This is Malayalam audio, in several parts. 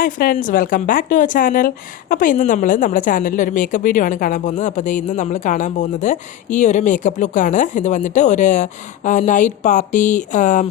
Hi friends, welcome back to our channel. അപ്പോൾ ഇന്ന് നമ്മുടെ ചാനലിൽ ഒരു മേക്കപ്പ് വീഡിയോ ആണ് കാണാൻ പോകുന്നത്. അപ്പോൾ ഇന്ന് നമ്മൾ കാണാൻ പോകുന്നത് ഈ ഒരു മേക്കപ്പ് ലുക്കാണ്. ഇത് വന്നിട്ട് ഒരു night party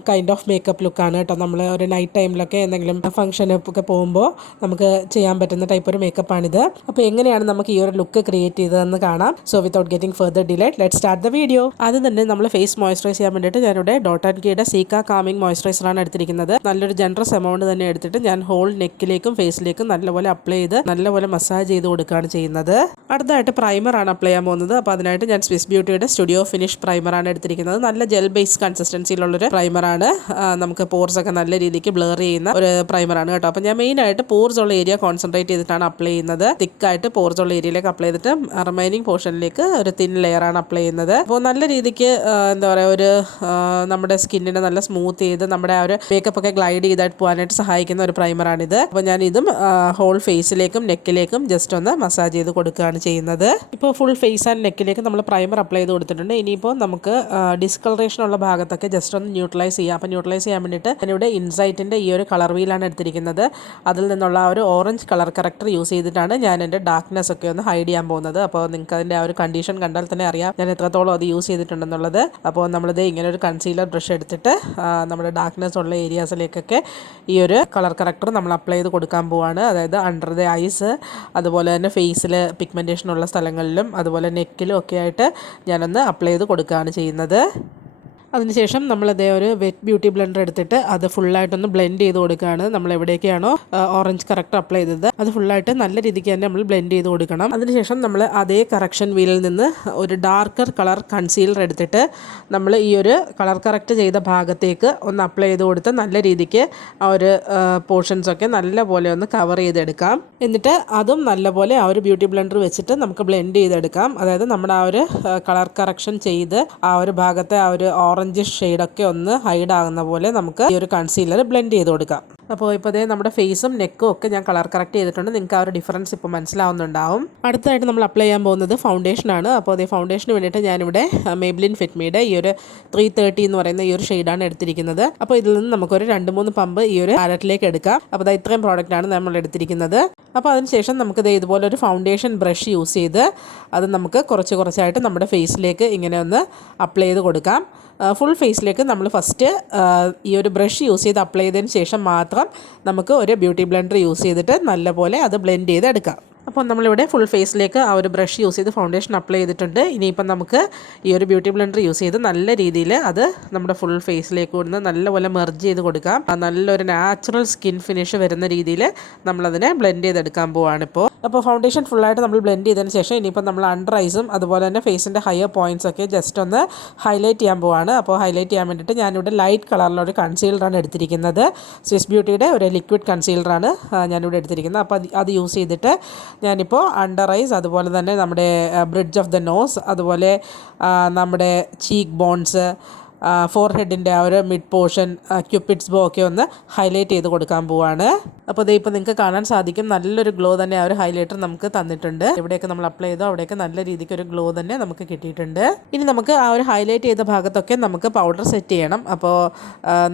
kind of makeup ലുക്കാണ് കേട്ടോ. നമ്മൾ ഒരു നൈറ്റ് ടൈമിലൊക്കെ എന്തെങ്കിലും ഫംഗ്ഷനൊക്കെ പോകുമ്പോൾ നമുക്ക് ചെയ്യാൻ പറ്റുന്ന ടൈപ്പ് ഒരു മേക്കപ്പാണിത്. അപ്പോൾ എങ്ങനെയാണ് നമുക്ക് ഈ ഒരു ലുക്ക് ക്രിയേറ്റ് ചെയ്തതെന്ന് കാണാം. So without getting further delay, let start the video. ആദ്യം തന്നെ നമ്മൾ ഫേസ് മോയ്സ്ചറൈസ് ചെയ്യാൻ വേണ്ടിയിട്ട് ഞാനിവിടെ ഡോട്ട് ആൻഡ് കീയുടെ സീക്ക കാമിംഗ് മോയ്സ്ചറൈസറാണ് എടുത്തിരിക്കുന്നത്. നല്ലൊരു ജനറസ് എമൗണ്ട് തന്നെ എടുത്തിട്ട് ഞാൻ ഹോൾ നെക്കിലേക്കും ഫേസിലേക്കും നല്ലപോലെ അപ്ലൈ ചെയ്ത് നല്ലപോലെ മസാജ് ചെയ്ത് കൊടുക്കുകയാണ് ചെയ്യുന്നത്. അടുത്തതായിട്ട് പ്രൈമറാണ് അപ്ലൈ ചെയ്യാൻ പോകുന്നത്. അപ്പോൾ അതിനായിട്ട് ഞാൻ സ്വിസ് ബ്യൂട്ടിയുടെ സ്റ്റുഡിയോ ഫിനിഷ് പ്രൈമറാണ് എടുത്തിരിക്കുന്നത്. നല്ല ജെൽ ബേസ് കൺസിസ്റ്റൻസിയിലുള്ളൊരു പ്രൈമറാണ്. നമുക്ക് പോർസ് ഒക്കെ നല്ല രീതിക്ക് ബ്ലർ ചെയ്യുന്ന ഒരു പ്രൈമറാണ് കേട്ടോ. അപ്പോൾ ഞാൻ മെയിനായിട്ട് പോർസ് ഉള്ള ഏരിയ കോൺസെൻട്രേറ്റ് ചെയ്തിട്ടാണ് അപ്ലൈ ചെയ്യുന്നത്. തിക്കായിട്ട് പോർസ് ഉള്ള ഏരിയയിലേക്ക് അപ്ലൈ ചെയ്തിട്ട് റിമൈനിങ് പോർഷനിലേക്ക് ഒരു തിൻ ലെയറാണ് അപ്ലൈ ചെയ്യുന്നത്. അപ്പോൾ നല്ല രീതിക്ക് എന്താ പറയുക, ഒരു നമ്മുടെ സ്കിന്നിനെ നല്ല സ്മൂത്ത് ചെയ്ത് നമ്മുടെ ആ ഒരു മേക്കപ്പ് ഒക്കെ ഗ്ലൈഡ് ചെയ്തായിട്ട് പോകാനായിട്ട് സഹായിക്കുന്ന ഒരു പ്രൈമറാണിത്. അപ്പോൾ ഞാൻ ഇതും ഹോൾ ഫേസിലേക്കും നെക്കിലേക്കും ജസ്റ്റ് ഒന്ന് മസാജ് ചെയ്ത് കൊടുക്കുകയാണ് ചെയ്യുന്നത്. ഇപ്പോൾ ഫുൾ ഫേസ് ആൻഡ് നെക്കിലേക്ക് നമ്മൾ പ്രൈമർ അപ്ലൈ ചെയ്ത് കൊടുത്തിട്ടുണ്ട്. ഇനിയിപ്പോൾ നമുക്ക് ഡിസ്കളറേഷൻ ഉള്ള ഭാഗത്തൊക്കെ ജസ്റ്റ് ഒന്ന് ന്യൂട്രലൈസ് ചെയ്യാം. അപ്പോൾ ന്യൂട്രലൈസ് ചെയ്യാൻ വേണ്ടിയിട്ട് ഞാനിവിടെ ഇൻസൈറ്റിൻ്റെ ഈ ഒരു കളർ വീലാണ് എടുത്തിരിക്കുന്നത്. അതിൽ നിന്നുള്ള ആ ഒരു ഓറഞ്ച് കളർ കറക്റ്റർ യൂസ് ചെയ്തിട്ടാണ് ഞാൻ എൻ്റെ ഡാർക്ക്നെസ് ഒക്കെ ഒന്ന് ഹൈഡ് ചെയ്യാൻ പോകുന്നത്. അപ്പോൾ നിങ്ങൾക്ക് അതിൻ്റെ ആ ഒരു കണ്ടീഷൻ കണ്ടാൽ തന്നെ അറിയാം ഞാൻ എത്രത്തോളം അത് യൂസ് ചെയ്തിട്ടുണ്ടെന്നുള്ളത്. അപ്പോൾ നമ്മളിത് ഇങ്ങനെ ഒരു കൺസീലർ ബ്രഷ് എടുത്തിട്ട് നമ്മുടെ ഡാർക്ക്നെസ് ഉള്ള ഏരിയാസിലേക്കൊക്കെ ഈ ഒരു കളർ കറക്റ്റർ നമ്മൾ അപ്ലൈ ചെയ്ത് കൊടുക്കാൻ പോവാണ്. അതായത് അണ്ടർ ദ ഐസ്, അതുപോലെ തന്നെ ഫേസിൽ പിഗ്മെൻറ്റേഷൻ ഉള്ള സ്ഥലങ്ങളിലും അതുപോലെ നെക്കിലും ഒക്കെ ആയിട്ട് ഞാനൊന്ന് അപ്ലൈ ചെയ്ത് കൊടുക്കുകയാണ് ചെയ്യുന്നത്. അതിനുശേഷം നമ്മളതേ ഒരു വെറ്റ് ബ്യൂട്ടി ബ്ലെൻഡർ എടുത്തിട്ട് അത് ഫുള്ളായിട്ടൊന്ന് ബ്ലെൻഡ് ചെയ്ത് കൊടുക്കുകയാണ്. നമ്മൾ എവിടേക്കാണോ ഓറഞ്ച് കറക്റ്റ് അപ്ലൈ ചെയ്തത് അത് ഫുള്ളായിട്ട് നല്ല രീതിക്ക് തന്നെ നമ്മൾ ബ്ലെൻഡ് ചെയ്ത് കൊടുക്കണം. അതിനുശേഷം നമ്മൾ അതേ കറക്ഷൻ വീലിൽ നിന്ന് ഒരു ഡാർക്കർ കളർ കൺസീലർ എടുത്തിട്ട് നമ്മൾ ഈ ഒരു കളർ കറക്റ്റ് ചെയ്ത ഭാഗത്തേക്ക് ഒന്ന് അപ്ലൈ ചെയ്ത് കൊടുത്ത് നല്ല രീതിക്ക് ആ ഒരു പോർഷൻസൊക്കെ നല്ലപോലെ ഒന്ന് കവർ ചെയ്തെടുക്കാം. എന്നിട്ട് അതും നല്ലപോലെ ആ ഒരു ബ്യൂട്ടി ബ്ലെൻഡർ വെച്ചിട്ട് നമുക്ക് ബ്ലെൻഡ് ചെയ്തെടുക്കാം. അതായത് നമ്മുടെ ആ ഒരു കളർ കറക്ഷൻ ചെയ്ത് ആ ഒരു ഭാഗത്തെ ആ ഒരു ഓറഞ്ച് ഷെയ്ഡൊക്കെ ഒന്ന് ഹൈഡ് ആകുന്ന പോലെ നമുക്ക് ഈ ഒരു കൺസീലർ ബ്ലെൻഡ് ചെയ്ത് കൊടുക്കാം. അപ്പോൾ ഇപ്പോൾ അതേ നമ്മുടെ ഫേസും നെക്കും ഒക്കെ ഞാൻ കളർ കറക്റ്റ് ചെയ്തിട്ടുണ്ട്. നിങ്ങൾക്ക് ആ ഒരു ഡിഫറൻസ് ഇപ്പോൾ മനസ്സിലാവുന്നുണ്ടാവും. അടുത്തതായിട്ട് നമ്മൾ അപ്ലൈ ചെയ്യാൻ പോകുന്നത് ഫൗണ്ടേഷനാണ്. അപ്പോൾ അതേ ഫൗണ്ടേഷന് വേണ്ടിയിട്ട് ഞാനിവിടെ മെയ്ബ്ലിൻ ഫിറ്റ്മിയുടെ ഈ ഒരു 330 എന്ന് പറയുന്ന ഈ ഒരു ഷെയ്ഡാണ് എടുത്തിരിക്കുന്നത്. അപ്പോൾ ഇതിൽ നിന്ന് നമുക്കൊരു 2-3 പമ്പ് ഈ ഒരു പാലറ്റിലേക്ക് എടുക്കാം. അപ്പോൾ അത് ഇത്രയും പ്രോഡക്റ്റാണ് നമ്മൾ എടുത്തിരിക്കുന്നത്. അപ്പോൾ അതിനുശേഷം നമുക്ക് ഇതുപോലെ ഒരു ഫൗണ്ടേഷൻ ബ്രഷ് യൂസ് ചെയ്ത് അത് നമുക്ക് കുറച്ചായിട്ട് നമ്മുടെ ഫേസിലേക്ക് ഇങ്ങനെ ഒന്ന് അപ്ലൈ ചെയ്ത് കൊടുക്കാം. ഫുൾ ഫേസിലേക്ക് നമ്മൾ ഫസ്റ്റ് ഈ ഒരു ബ്രഷ് യൂസ് ചെയ്ത് അപ്ലൈ ചെയ്തതിന് ശേഷം മാത്രം നമുക്ക് ഒരു ബ്യൂട്ടി ബ്ലെൻഡർ യൂസ് ചെയ്തിട്ട് നല്ലപോലെ അത് ബ്ലെൻഡ് ചെയ്തെടുക്കാം. അപ്പോൾ നമ്മളിവിടെ ഫുൾ ഫേസിലേക്ക് ആ ഒരു ബ്രഷ് യൂസ് ചെയ്ത് ഫൗണ്ടേഷൻ അപ്ലൈ ചെയ്തിട്ടുണ്ട്. ഇനിയിപ്പം നമുക്ക് ഈ ഒരു ബ്യൂട്ടി ബ്ലെൻഡർ യൂസ് ചെയ്ത് നല്ല രീതിയിൽ അത് നമ്മുടെ ഫുൾ ഫേസിലേക്ക് കൊടുത്ത് നല്ലപോലെ മെർജ് ചെയ്ത് കൊടുക്കാം. നല്ലൊരു നാച്ചുറൽ സ്കിൻ ഫിനിഷ് വരുന്ന രീതിയിൽ നമ്മളതിനെ ബ്ലെൻഡ് ചെയ്തെടുക്കാൻ പോവാണിപ്പോൾ. അപ്പോൾ ഫൗണ്ടേഷൻ ഫുള്ളായിട്ട് നമ്മൾ ബ്ലെൻഡ് ചെയ്തതിന് ശേഷം ഇനിയിപ്പോൾ നമ്മൾ അണ്ടർ ഐസും അതുപോലെ തന്നെ ഫേസിൻ്റെ ഹയർ പോയിൻറ്റ്സൊക്കെ ജസ്റ്റ് ഒന്ന് ഹൈലൈറ്റ് ചെയ്യാൻ പോവാണ്. അപ്പോൾ ഹൈലൈറ്റ് ചെയ്യാൻ വേണ്ടിയിട്ട് ഞാനിവിടെ ലൈറ്റ് കളറിലൊരു കൺസീലറാണ് എടുത്തിരിക്കുന്നത്. സ്വിസ് ബ്യൂട്ടിയുടെ ഒരു ലിക്വിഡ് കൺസീലറാണ് ഞാനിവിടെ എടുത്തിരിക്കുന്നത്. അപ്പോൾ അത് യൂസ് ചെയ്തിട്ട് ഞാനിപ്പോൾ അണ്ടർ ഐസ്, അതുപോലെ തന്നെ നമ്മുടെ ബ്രിഡ്ജ് ഓഫ് ദ നോസ്, അതുപോലെ നമ്മുടെ ചീക്ക് ബോൺസ്, ഫോർഹെഡിൻ്റെ ആ ഒരു മിഡ് പോർഷൻ, ക്യൂപ്പിഡ്സ് ബോ ഒക്കെ ഒന്ന് ഹൈലൈറ്റ് ചെയ്ത് കൊടുക്കാൻ പോവാണ്. അപ്പോൾ ഇത് ഇപ്പോൾ നിങ്ങൾക്ക് കാണാൻ സാധിക്കും നല്ലൊരു ഗ്ലോ തന്നെ ആ ഒരു ഹൈലൈറ്റർ നമുക്ക് തന്നിട്ടുണ്ട്. എവിടെയൊക്കെ നമ്മൾ അപ്ലൈ ചെയ്തോ അവിടെയൊക്കെ നല്ല രീതിക്ക് ഒരു ഗ്ലോ തന്നെ നമുക്ക് കിട്ടിയിട്ടുണ്ട്. ഇനി നമുക്ക് ആ ഒരു ഹൈലൈറ്റ് ചെയ്ത ഭാഗത്തൊക്കെ നമുക്ക് പൗഡർ സെറ്റ് ചെയ്യണം. അപ്പോൾ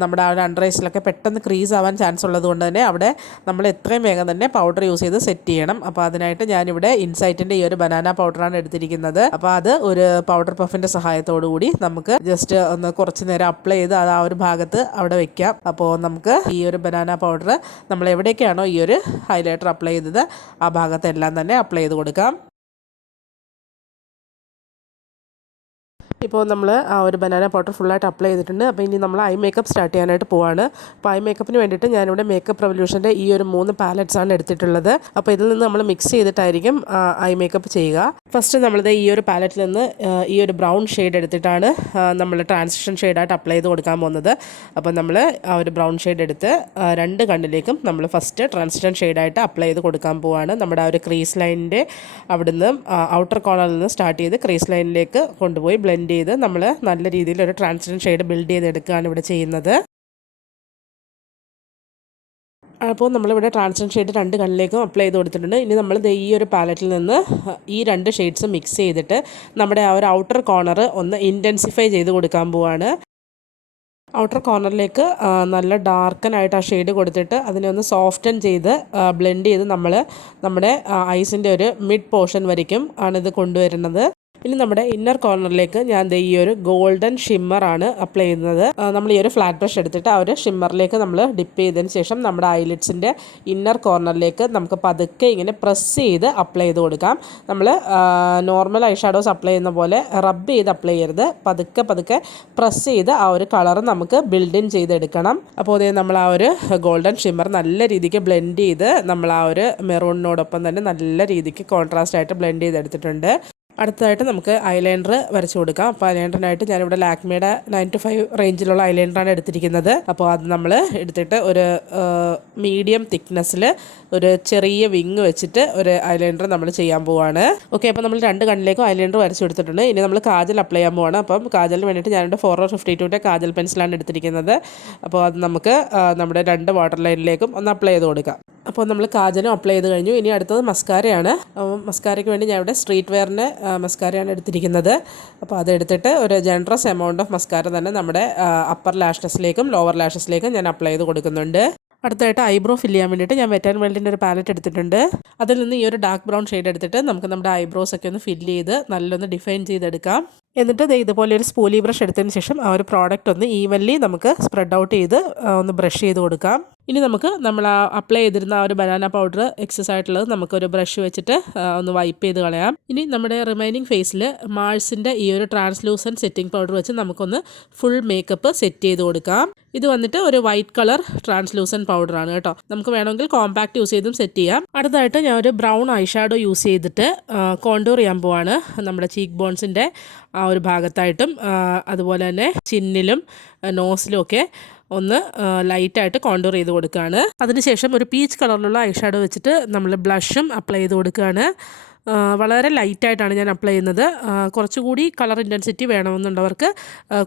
നമ്മുടെ ആ ഒരു അണ്ടർ ഐസിലൊക്കെ പെട്ടെന്ന് ക്രീസ് ആവാൻ ചാൻസ് ഉള്ളത് കൊണ്ട് തന്നെ അവിടെ നമ്മൾ എത്രയും വേഗം തന്നെ പൗഡർ യൂസ് ചെയ്ത് സെറ്റ് ചെയ്യണം. അപ്പോൾ അതിനായിട്ട് ഞാനിവിടെ ഇൻസൈറ്റിൻ്റെ ഈ ഒരു ബനാന പൗഡറാണ് എടുത്തിരിക്കുന്നത്. അപ്പോൾ അത് ഒരു പൗഡർ പഫിൻ്റെ സഹായത്തോടു കൂടി നമുക്ക് ജസ്റ്റ് ഒന്ന് കുറച്ച് നേരം അപ്ലൈ ചെയ്ത് അത് ആ ഒരു ഭാഗത്ത് അവിടെ വെക്കാം. അപ്പോൾ നമുക്ക് ഈ ഒരു ബനാന പൗഡർ നമ്മൾ എവിടേക്കാണോ ഈ ഒരു ഹൈലൈറ്റർ അപ്ലൈ ചെയ്തത് ആ ഭാഗത്തെല്ലാം തന്നെ അപ്ലൈ ചെയ്ത് കൊടുക്കാം. ഇപ്പോൾ നമ്മൾ ആ ഒരു ബനാന പൗഡർ ഫുള്ളായിട്ട് അപ്ലൈ ചെയ്തിട്ടുണ്ട്. അപ്പോൾ ഇനി നമ്മൾ ഐ മേക്കപ്പ് സ്റ്റാർട്ട് ചെയ്യാനായിട്ട് പോവാണ്. അപ്പോൾ ഐ മേക്കപ്പിന് വേണ്ടിയിട്ട് ഞാനിവിടെ മേക്കപ്പ് റെവല്യൂഷൻ്റെ ഈ ഒരു 3 പാലറ്റ്സാണ് എടുത്തിട്ടുള്ളത്. അപ്പോൾ ഇതിൽ നിന്ന് നമ്മൾ മിക്സ് ചെയ്തിട്ടായിരിക്കും ഐ മേക്കപ്പ് ചെയ്യുക. ഫസ്റ്റ് നമ്മളിത് ഈ ഒരു പാലറ്റിൽ നിന്ന് ഈ ഒരു ബ്രൗൺ ഷെയ്ഡ് എടുത്തിട്ടാണ് നമ്മൾ ട്രാൻസിഷൻ ഷെയ്ഡായിട്ട് അപ്ലൈ ചെയ്ത് കൊടുക്കാൻ പോകുന്നത്. അപ്പോൾ നമ്മൾ ആ ഒരു ബ്രൗൺ ഷെയ്ഡ് എടുത്ത് 2 കണ്ണിലേക്കും നമ്മൾ ഫസ്റ്റ് ട്രാൻസിഷൻ ഷെയ്ഡായിട്ട് അപ്ലൈ ചെയ്ത് കൊടുക്കാൻ പോവാണ്. നമ്മുടെ ആ ഒരു ക്രീസ് ലൈനിൻ്റെ അവിടുന്ന് ഔട്ടർ കോർണറിൽ നിന്ന് സ്റ്റാർട്ട് ചെയ്ത് ക്രീസ് ലൈനിലേക്ക് കൊണ്ടുപോയി ബ്ലെൻഡ് ചെയ്ത് നമ്മൾ നല്ല രീതിയിൽ ഒരു ട്രാൻസിഷൻ ഷെയ്ഡ് ബിൽഡ് ചെയ്തെടുക്കുകയാണ് ഇവിടെ ചെയ്യുന്നത്. അപ്പോൾ നമ്മളിവിടെ ട്രാൻസിഷൻ ഷെയ്ഡ് 2 കണ്ണിലേക്കും അപ്ലൈ ചെയ്ത് കൊടുത്തിട്ടുണ്ട്. ഇനി നമ്മൾ ഈ ഒരു പാലറ്റിൽ നിന്ന് ഈ 2 ഷെയ്ഡ്സ് മിക്സ് ചെയ്തിട്ട് നമ്മുടെ ആ ഒരു ഔട്ടർ കോർണർ ഒന്ന് ഇൻറ്റൻസിഫൈ ചെയ്ത് കൊടുക്കാൻ പോവാണ്. ഔട്ടർ കോർണറിലേക്ക് നല്ല ഡാർക്കനായിട്ട് ആ ഷെയ്ഡ് കൊടുത്തിട്ട് അതിനെ ഒന്ന് സോഫ്റ്റൻ ചെയ്ത് ബ്ലെൻഡ് ചെയ്ത് നമ്മൾ നമ്മുടെ ഐസിൻ്റെ ഒരു മിഡ് പോർഷൻ വരയ്ക്കും ആണിത് കൊണ്ടുവരുന്നത്. ഇനി നമ്മുടെ ഇന്നർ കോർണറിലേക്ക് ഞാൻ ഈ ഒരു ഗോൾഡൻ ഷിമ്മറാണ് അപ്ലൈ ചെയ്യുന്നത്. നമ്മൾ ഈ ഒരു ഫ്ലാറ്റ് ബ്രഷ് എടുത്തിട്ട് ആ ഒരു ഷിമ്മറിലേക്ക് നമ്മൾ ഡിപ്പ് ചെയ്തതിന് ശേഷം നമ്മുടെ ഐലിഡ്സിൻ്റെ ഇന്നർ കോർണറിലേക്ക് നമുക്ക് പതുക്കെ ഇങ്ങനെ പ്രസ് ചെയ്ത് അപ്ലൈ ചെയ്ത് കൊടുക്കാം. നമ്മൾ നോർമൽ ഐ ഷാഡോസ് അപ്ലൈ ചെയ്യുന്ന പോലെ റബ്ബ് ചെയ്ത് അപ്ലൈ ചെയ്യരുത്. പതുക്കെ പ്രസ് ചെയ്ത് ആ ഒരു കളർ നമുക്ക് ബിൽഡ് ഇൻ ചെയ്തെടുക്കണം. അപ്പോൾ അതേ നമ്മൾ ആ ഒരു ഗോൾഡൻ ഷിമ്മർ നല്ല രീതിക്ക് ബ്ലെൻഡ് ചെയ്ത് നമ്മൾ ആ ഒരു മെറൂണിനോടൊപ്പം തന്നെ നല്ല രീതിക്ക് കോൺട്രാസ്റ്റ് ആയിട്ട് ബ്ലെൻഡ് ചെയ്തെടുത്തിട്ടുണ്ട്. അടുത്തതായിട്ട് നമുക്ക് ഐലൈനർ വരച്ചു കൊടുക്കാം. അപ്പോൾ ഐലൈനറിനായിട്ട് ഞാനിവിടെ ലാക്മിയുടെ 9-5 റേഞ്ചിലുള്ള ഐലൈനറാണ് എടുത്തിരിക്കുന്നത്. അപ്പോൾ അത് നമ്മൾ എടുത്തിട്ട് ഒരു മീഡിയം തിക്നെസ്സിൽ ഒരു ചെറിയ വിങ് വെച്ചിട്ട് ഒരു ഐലൈനർ നമ്മൾ ചെയ്യാൻ പോവുകയാണ്. ഓക്കെ, അപ്പോൾ നമ്മൾ 2 കണ്ണിലേക്കും ഐലൈനർ വരച്ചു കൊടുത്തിട്ടുണ്ട്. ഇനി നമ്മൾ കാജൽ അപ്ലൈ ചെയ്യാൻ പോവുകയാണ്. അപ്പം കാജലിന് വേണ്ടിയിട്ട് ഞാനിവിടെ 452 കാജൽ പെൻസിലാണ് എടുത്തിരിക്കുന്നത്. അപ്പോൾ അത് നമുക്ക് നമ്മുടെ 2 വാട്ടർ ലൈനിലേക്കും ഒന്ന് അപ്ലൈ ചെയ്ത് കൊടുക്കാം. അപ്പോൾ നമ്മൾ കാജലും അപ്ലൈ ചെയ്ത് കഴിഞ്ഞു. ഇനി അടുത്തത് മസ്കാരയാണ്. മസ്കാരയ്ക്ക് വേണ്ടി ഞാൻ ഇവിടെ സ്ട്രീറ്റ് വെയറിൻ്റെ മസ്കാരയാണ് എടുത്തിരിക്കുന്നത്. അപ്പോൾ അതെടുത്തിട്ട് ഒരു ജനറസ് എമൗണ്ട് ഓഫ് മസ്കാര തന്നെ നമ്മുടെ അപ്പർ ലാഷസിലേക്കും ലോവർ ലാഷസിലേക്കും ഞാൻ അപ്ലൈ ചെയ്ത് കൊടുക്കുന്നുണ്ട്. അടുത്തായിട്ട് ഐബ്രോ ഫില്ല് ചെയ്യാൻ വേണ്ടിയിട്ട് ഞാൻ വെറ്റ് ആൻഡ് വൈൽഡിൻ്റെ ഒരു പാലറ്റ് എടുത്തിട്ടുണ്ട്. അതിൽ നിന്ന് ഈ ഒരു ഡാർക്ക് ബ്രൗൺ ഷെയ്ഡ് എടുത്തിട്ട് നമുക്ക് നമ്മുടെ ഐബ്രോസ് ഒക്കെ ഒന്ന് ഫില്ല് ചെയ്ത് നല്ലൊന്ന് ഡിഫൈൻ ചെയ്തെടുക്കാം. എന്നിട്ട് ഇതുപോലെ ഒരു സ്പൂലി ബ്രഷ് എടുത്തതിന് ശേഷം ആ ഒരു പ്രോഡക്റ്റ് ഒന്ന് ഈവൻലി നമുക്ക് സ്പ്രെഡ് ഔട്ട് ചെയ്ത് ഒന്ന് ബ്രഷ് ചെയ്ത് കൊടുക്കാം. ഇനി നമുക്ക് നമ്മൾ അപ്ലൈ ചെയ്തിരുന്ന ആ ഒരു ബനാന പൗഡർ എക്സസ് ആയിട്ടുള്ളത് നമുക്കൊരു ബ്രഷ് വെച്ചിട്ട് ഒന്ന് വൈപ്പ് ചെയ്ത് കളയാം. ഇനി നമ്മുടെ റിമൈനിങ് ഫേസിൽ മാഴ്സിൻ്റെ ഈ ഒരു ട്രാൻസ്ലൂസൻറ്റ് സെറ്റിംഗ് പൗഡർ വെച്ച് നമുക്കൊന്ന് ഫുൾ മേക്കപ്പ് സെറ്റ് ചെയ്ത് കൊടുക്കാം. ഇത് വന്നിട്ട് ഒരു വൈറ്റ് കളർ ട്രാൻസ്ലൂസൻറ്റ് പൗഡറാണ് കേട്ടോ. നമുക്ക് വേണമെങ്കിൽ കോമ്പാക്റ്റ് യൂസ് ചെയ്തും സെറ്റ് ചെയ്യാം. അടുത്തായിട്ട് ഞാൻ ഒരു ബ്രൗൺ ഐ ഷാഡോ യൂസ് ചെയ്തിട്ട് കോണ്ടൂർ ചെയ്യാൻ പോവാണ്. നമ്മുടെ ചീക്ക് ബോൺസിൻ്റെ ആ ഒരു ഭാഗത്തായിട്ടും അതുപോലെ തന്നെ ചിന്നിലും നോസിലും ഒക്കെ ഒന്ന് ലൈറ്റായിട്ട് കോണ്ടൂർ ചെയ്ത് കൊടുക്കുകയാണ്. അതിനുശേഷം ഒരു പീച്ച് കളറിലുള്ള ഐ ഷാഡോ വെച്ചിട്ട് നമ്മൾ ബ്ലഷും അപ്ലൈ ചെയ്ത് കൊടുക്കുകയാണ്. വളരെ ലൈറ്റായിട്ടാണ് ഞാൻ അപ്ലൈ ചെയ്യുന്നത്. കുറച്ചുകൂടി കളർ ഇൻറ്റൻസിറ്റി വേണമെന്നുള്ളവർക്ക്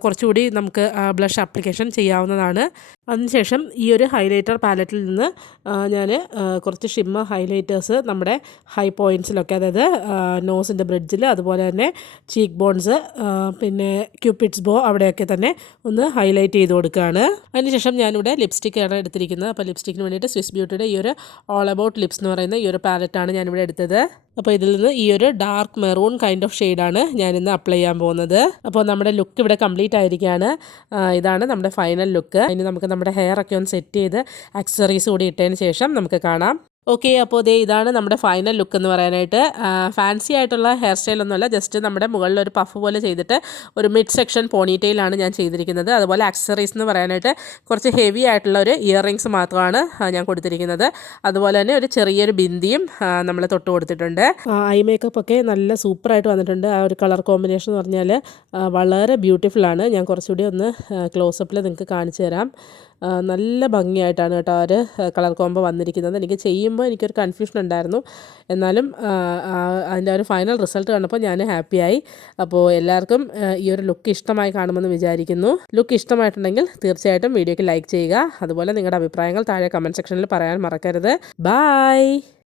കുറച്ചുകൂടി നമുക്ക് ബ്ലഷ് ആപ്ലിക്കേഷൻ ചെയ്യാവുന്നതാണ്. അതിനുശേഷം ഈ ഒരു ഹൈലൈറ്റർ പാലറ്റിൽ നിന്ന് ഞാൻ കുറച്ച് ഷിമ്മർ ഹൈലൈറ്റേഴ്സ് നമ്മുടെ ഹൈ പോയിൻറ്റ്സിലൊക്കെ, അതായത് നോസിൻ്റെ ബ്രിഡ്ജിൽ, അതുപോലെ തന്നെ ചീക്ക് ബോൺസ്, പിന്നെ ക്യൂപ്പിഡ്സ് ബോ അവിടെയൊക്കെ തന്നെ ഒന്ന് ഹൈലൈറ്റ് ചെയ്ത് കൊടുക്കുകയാണ്. അതിനുശേഷം ഞാനിവിടെ ലിപ്സ്റ്റിക്കാണ് എടുത്തിരിക്കുന്നത്. അപ്പോൾ ലിപ്സ്റ്റിക്കിന് വേണ്ടിയിട്ട് സ്വിസ് ബ്യൂട്ടിയുടെ ഈ ഒരു ഓൾ അബൌട്ട് ലിപ്സ് എന്ന് പറയുന്ന ഈ ഒരു പാലറ്റാണ് ഞാനിവിടെ എടുത്തത്. അപ്പോൾ ഇതിൽ നിന്ന് ഈ ഒരു ഡാർക്ക് മെറൂൺ കൈൻഡ് ഓഫ് ഷെയ്ഡാണ് ഞാനിന്ന് അപ്ലൈ ചെയ്യാൻ പോകുന്നത്. അപ്പോൾ നമ്മുടെ ലുക്ക് ഇവിടെ കംപ്ലീറ്റ് ആയിരിക്കുകയാണ്. ഇതാണ് നമ്മുടെ ഫൈനൽ ലുക്ക്. ഇനി നമുക്ക് നമ്മുടെ ഹെയർ ഒക്കെ ഒന്ന് സെറ്റ് ചെയ്ത് ആക്സസറീസ് കൂടി ഇട്ടതിന് ശേഷം നമുക്ക് കാണാം. ഓക്കെ, അപ്പോൾ ഇതാണ് നമ്മുടെ ഫൈനൽ ലുക്ക് എന്ന് പറയാനായിട്ട്. ഫാൻസി ആയിട്ടുള്ള ഹെയർ സ്റ്റൈലൊന്നുമല്ല, ജസ്റ്റ് നമ്മുടെ മുകളിൽ ഒരു പഫ് പോലെ ചെയ്തിട്ട് ഒരു മിഡ് സെക്ഷൻ പോണിറ്റെയിലാണ് ഞാൻ ചെയ്തിരിക്കുന്നത്. അതുപോലെ ആക്സസറീസ് എന്ന് പറയാനായിട്ട് കുറച്ച് ഹെവി ആയിട്ടുള്ള ഒരു ഇയർ റിങ്സ് മാത്രമാണ് ഞാൻ കൊടുത്തിരിക്കുന്നത്. അതുപോലെ തന്നെ ഒരു ചെറിയൊരു ബിന്ദിയും നമ്മൾ തൊട്ട് കൊടുത്തിട്ടുണ്ട്. ഐ മേക്കപ്പ് ഒക്കെ നല്ല സൂപ്പറായിട്ട് വന്നിട്ടുണ്ട്. ആ ഒരു കളർ കോമ്പിനേഷൻ എന്ന് പറഞ്ഞാൽ വളരെ ബ്യൂട്ടിഫുള്ളാണ്. ഞാൻ കുറച്ചുകൂടി ഒന്ന് ക്ലോസപ്പിൽ നിങ്ങൾക്ക് കാണിച്ചു തരാം. നല്ല ഭംഗിയായിട്ടാണ് കേട്ടോ ആ ഒരു കളർ കോംബോ വന്നിരിക്കുന്നത്. എനിക്ക് ചെയ്യുമ്പോൾ എനിക്കൊരു കൺഫ്യൂഷൻ ഉണ്ടായിരുന്നു, എന്നാലും അതിൻ്റെ ഒരു ഫൈനൽ റിസൾട്ട് കണ്ടപ്പോൾ ഞാൻ ഹാപ്പിയായി. അപ്പോൾ എല്ലാവർക്കും ഈ ഒരു ലുക്ക് ഇഷ്ടമായി കാണുമെന്ന് വിചാരിക്കുന്നു. ലുക്ക് ഇഷ്ടമായിട്ടുണ്ടെങ്കിൽ തീർച്ചയായിട്ടും വീഡിയോയ്ക്ക് ലൈക്ക് ചെയ്യുക. അതുപോലെ നിങ്ങളുടെ അഭിപ്രായങ്ങൾ താഴെ കമൻറ്റ് സെക്ഷനിൽ പറയാൻ മറക്കരുത്. ബൈ.